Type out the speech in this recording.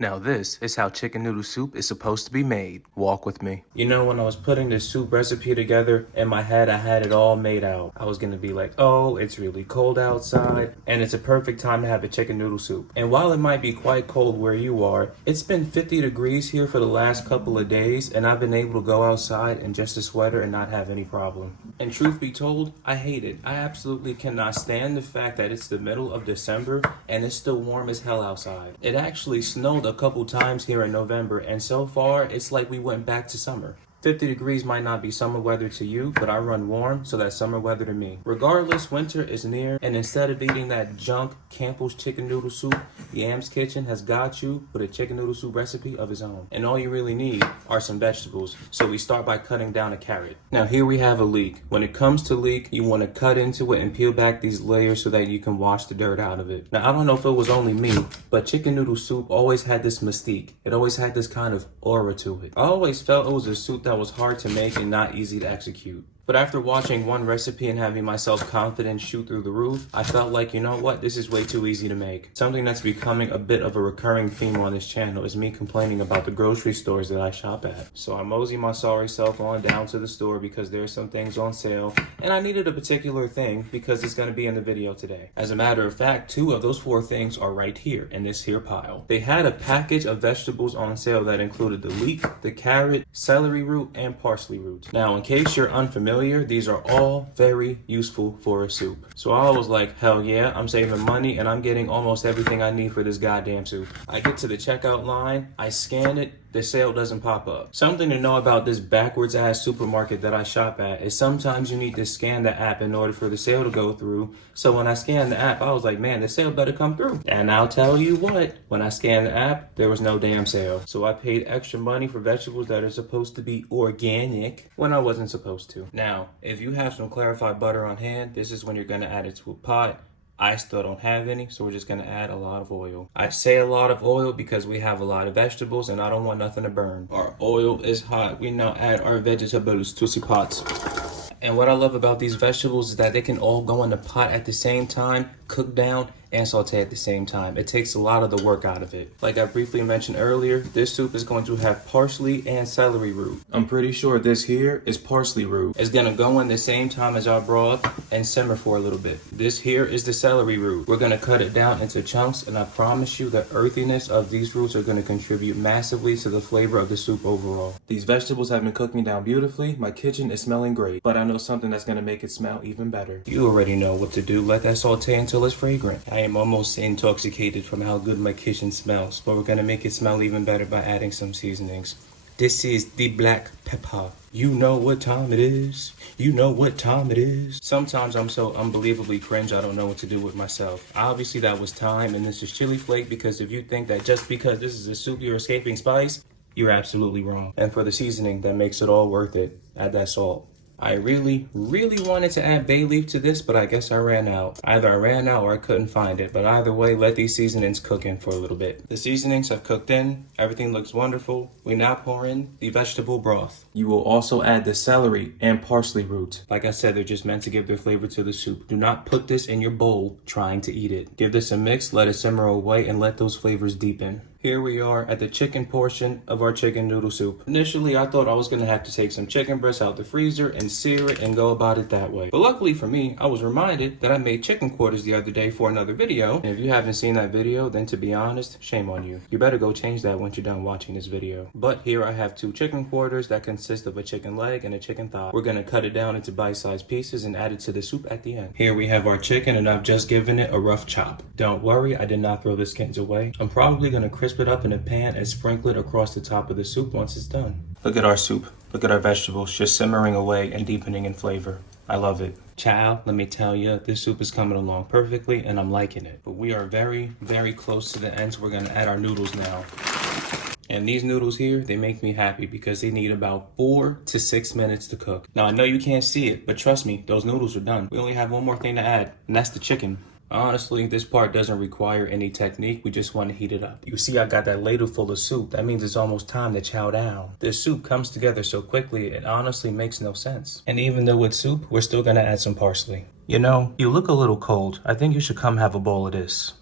Now this is how chicken noodle soup is supposed to be made. Walk with me. You know, when I was putting this soup recipe together, in my head I had it all made out. I was gonna be like, oh, it's really cold outside, and it's a perfect time to have a chicken noodle soup. And while it might be quite cold where you are, it's been 50 degrees here for the last couple of days, and I've been able to go outside in just a sweater and not have any problem. And truth be told, I hate it. I absolutely cannot stand the fact that it's the middle of December and it's still warm as hell outside. It actually snowed a couple times here in November, and so far it's like we went back to summer. 50 degrees might not be summer weather to you, but I run warm, so that's summer weather to me. Regardless, winter is near, and instead of eating that junk Campbell's chicken noodle soup, Yam's Kitchen has got you with a chicken noodle soup recipe of his own. And all you really need are some vegetables, so we start by cutting down a carrot. Now here we have a leek. When it comes to leek, you want to cut into it and peel back these layers so that you can wash the dirt out of it. Now I don't know if it was only me, but chicken noodle soup always had this mystique. It always had this kind of aura to it. I always felt it was a soup that was hard to make and not easy to execute. But after watching one recipe and having my self-confidence shoot through the roof, I felt like, you know what, this is way too easy to make. Something that's becoming a bit of a recurring theme on this channel is me complaining about the grocery stores that I shop at. So I mosey my sorry self on down to the store because there's some things on sale, and I needed a particular thing because it's going to be in the video today. As a matter of fact, 2 of those 4 things are right here in this here pile. They had a package of vegetables on sale that included the leek, the carrot, celery root, and parsley root. Now, in case you're unfamiliar, these are all very useful for a soup. So I was like, hell yeah, I'm saving money and I'm getting almost everything I need for this goddamn soup. I get to the checkout line, I scan it, the sale doesn't pop up. Something to know about this backwards ass supermarket that I shop at is sometimes you need to scan the app in order for the sale to go through. So when I scanned the app, I was like, man, the sale better come through. And I'll tell you what, when I scanned the app, there was no damn sale. So I paid extra money for vegetables that are supposed to be organic when I wasn't supposed to. Now, if you have some clarified butter on hand, this is when you're gonna add it to a pot. I still don't have any, so we're just gonna add a lot of oil. I say a lot of oil because we have a lot of vegetables and I don't want nothing to burn. Our oil is hot. We now add our vegetables to the pots. And what I love about these vegetables is that they can all go in the pot at the same time, cook down, and saute at the same time. It takes a lot of the work out of it. Like I briefly mentioned earlier, this soup is going to have parsley and celery root. I'm pretty sure this here is parsley root. It's gonna go in the same time as our broth and simmer for a little bit. This here is the celery root. We're gonna cut it down into chunks, and I promise you the earthiness of these roots are gonna contribute massively to the flavor of the soup overall. These vegetables have been cooking down beautifully. My kitchen is smelling great, but I know something that's gonna make it smell even better. You already know what to do. Let that saute until it's fragrant. I am almost intoxicated from how good my kitchen smells, but we're gonna make it smell even better by adding some seasonings. This is the black pepper. You know what time it is. You know what time it is. Sometimes I'm so unbelievably cringe I don't know what to do with myself. Obviously that was thyme, and this is chili flake, because if you think that just because this is a soup you're escaping spice, you're absolutely wrong. And for the seasoning that makes it all worth it, add that salt. I really wanted to add bay leaf to this, but I guess I ran out. Either I ran out or I couldn't find it, but either way, let these seasonings cook in for a little bit. The seasonings have cooked in, everything looks wonderful. We now pour in the vegetable broth. You will also add the celery and parsley root. Like I said, they're just meant to give their flavor to the soup. Do not put this in your bowl trying to eat it. Give this a mix, let it simmer away, and let those flavors deepen. Here we are at the chicken portion of our chicken noodle soup. Initially, I thought I was gonna have to take some chicken breast out the freezer and sear it and go about it that way. But luckily for me, I was reminded that I made chicken quarters the other day for another video. And if you haven't seen that video, then to be honest, shame on you. You better go change that once you're done watching this video. But here I have 2 chicken quarters that consist of a chicken leg and a chicken thigh. We're gonna cut it down into bite-sized pieces and add it to the soup at the end. Here we have our chicken, and I've just given it a rough chop. Don't worry, I did not throw the skins away. I'm probably gonna crisp it up in a pan and sprinkle it across the top of the soup once it's done. Look at our soup. Look at our vegetables just simmering away and deepening in flavor. I love it. Child, let me tell you, this soup is coming along perfectly and I'm liking it. But we are very close to the end, so we're gonna add our noodles now. And these noodles here, they make me happy because they need about 4 to 6 minutes to cook. Now I know you can't see it, but trust me, those noodles are done. We only have one more thing to add, and that's the chicken. Honestly, this part doesn't require any technique. We just want to heat it up. You see, I got that ladle full of soup. That means it's almost time to chow down. This soup comes together so quickly, it honestly makes no sense. And even though it's soup, we're still gonna add some parsley. You know, you look a little cold. I think you should come have a bowl of this.